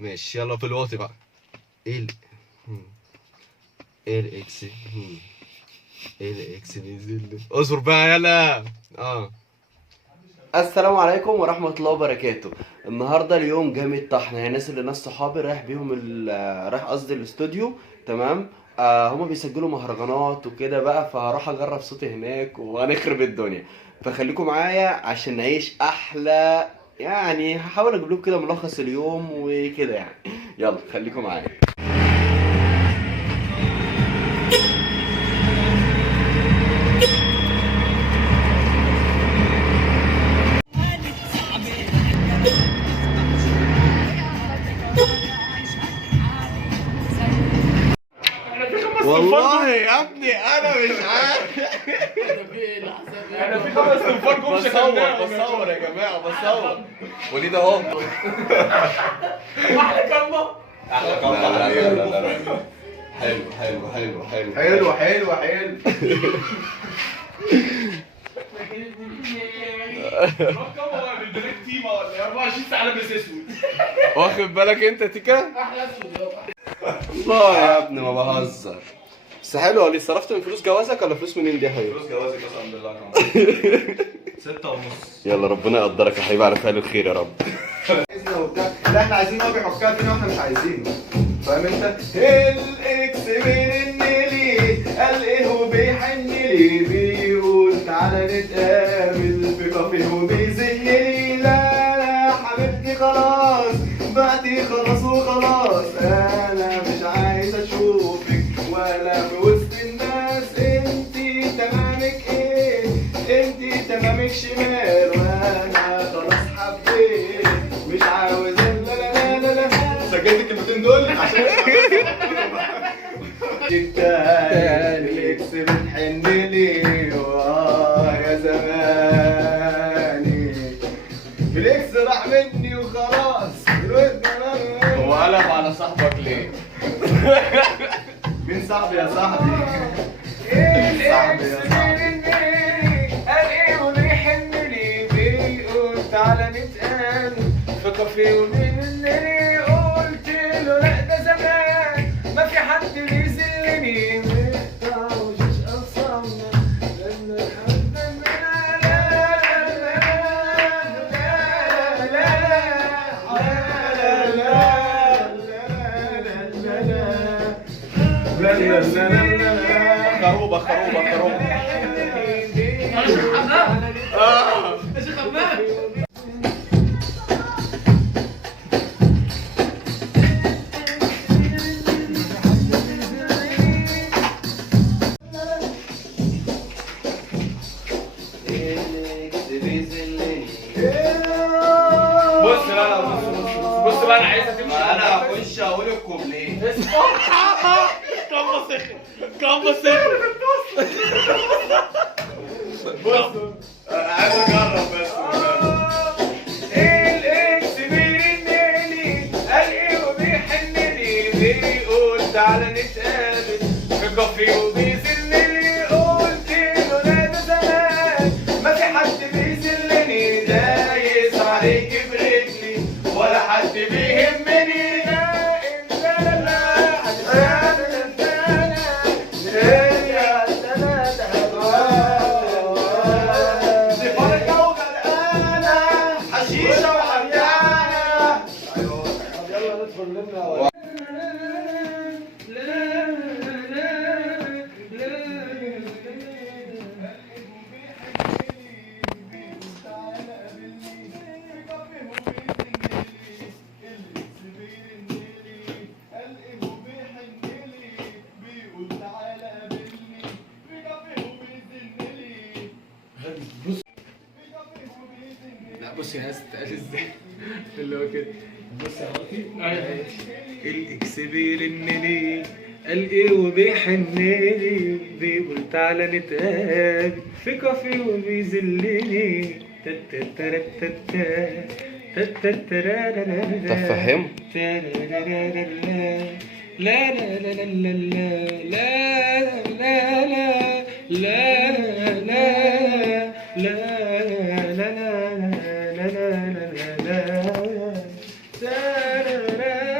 ماشي يلا في الواطي بقى. ال اكس بينزل. اصبر بقى يلا. السلام عليكم ورحمة الله وبركاته. النهارده اليوم جامد طحن، يعني ناس صحابي رايح بيهم رايح قصدي الاستوديو. تمام. هما بيسجلوا مهرجانات وكده بقى، فهروح اجرب صوتي هناك وهنخرب الدنيا. فخليكم معايا عشان نعيش احلى. يعني هحاول اجيب لكم كده ملخص اليوم وكده يعني. يلا خليكم معايا. والله يا ابني انا مش عارف. انا في 5 تنفار جم بصور يا جماعه بصور. وليد اهو. احلى كلمه. احلى كلمه. لا حلو حلو حلو حلو حلو حلو حلو. تيمه ولا 24 ساعه لابس اسود. واخد بالك انت تيكا؟ احلى اسود. الله يا ابني ما بهزر. بس حلو. اللي صرفت من فلوس جوازك ولا فلوس منين دي يا حبيبي؟ فلوس جوازك قسما بالله كمان 6.5. يلا ربنا يقدرك يا حبيبي على فعل الخير يا رب. لا احنا عايزين هو بيحكها فينا واحنا مش عايزينه. فاهم انت؟ الاكس بيرن لي قال ايه وبيحن لي بيقول تعالى نتقابل في كافيه وبيزن لي. لا لا حبيبتي خلاص بعتي خلاص وخلاص، انا مش عايز اشوفك ولا في وسط الناس. انتي تمامك ايه؟ انتي تمامك شمال وانا خلاص حبيت مش عاوز. لا سجلت الكلمتين دول عشان الاكس بتحن لي يا زماني. الاكس راح مني وخلاص. هو قلب على صاحبك ليه؟ مين صاحبي يا صاحبي؟ صاحبي يا صاحبي. قال ايه وبيحن لي بيقول تعالى نتقابل في كافيه وبينزلني. قلت له لا ده زمان ما في حد بيذلني ومش اصلا لان الحب خروبه خروبه خروبه. ايش خمام؟ بص لا بص بقى انا عايزها تمشي. انا هخش اقول الكوبليه. كم سخن كم سخن. بص عايز اجرب بس. الاكس بيرنلي قال ايه وبيحنلي بيقول تعالى نتقابل في كافيه وبيذلني. قلت له لا ده زمان ما في حد بيذلني، دايس عليك برجلي ولا حد بيهمني. لا بص يا ناس تقال ازاي اللي هو كده. بص يا عمري الاكس بيرنلي قال ايه وبيحنلي بيقول تعالى نتقابل في كافيه وبيذلني. طب فهم. لا لا لا لا لا لا لا لا لا لا لا لا لا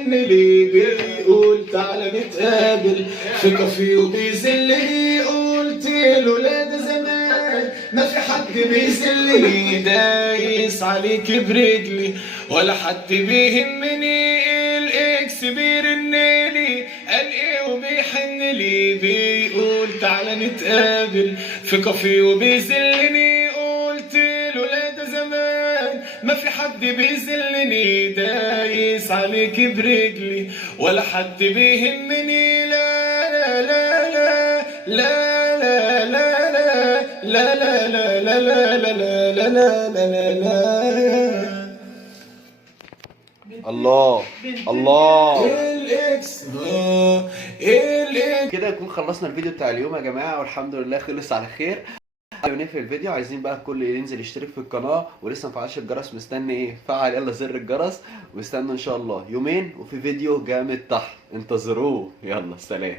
وبيحن لي بيقول تعالى نتقابل في كافيه وبيذلني قلت له لا ده زمان ما في حد بيذلني دايس عليك برجلي ولا حد بيهمني الاكس بيرنلي قال ايه وبيحن لي بيقول تعالى نتقابل في كافيه وبيذلني قلت له لا ده زمان ما في حد بيذلني دايس عليك برجلي ولا حد بيهمني لا لا لا لا لا لا لا لا لا لا لا لا لا لا لا لا الله الله. الاكس الاكس كده يكون خلصنا الفيديو بتاع اليوم يا جماعه، والحمد لله خلص على خير. قبل ما نقفل الفيديو عايزين بقى الكل ينزل يشترك في القناه، ولسه مفعلش الجرس مستني ايه؟ فعل يلا زر الجرس، واستنوا ان شاء الله يومين وفي فيديو جامد تحت انتظروه. يلا سلام.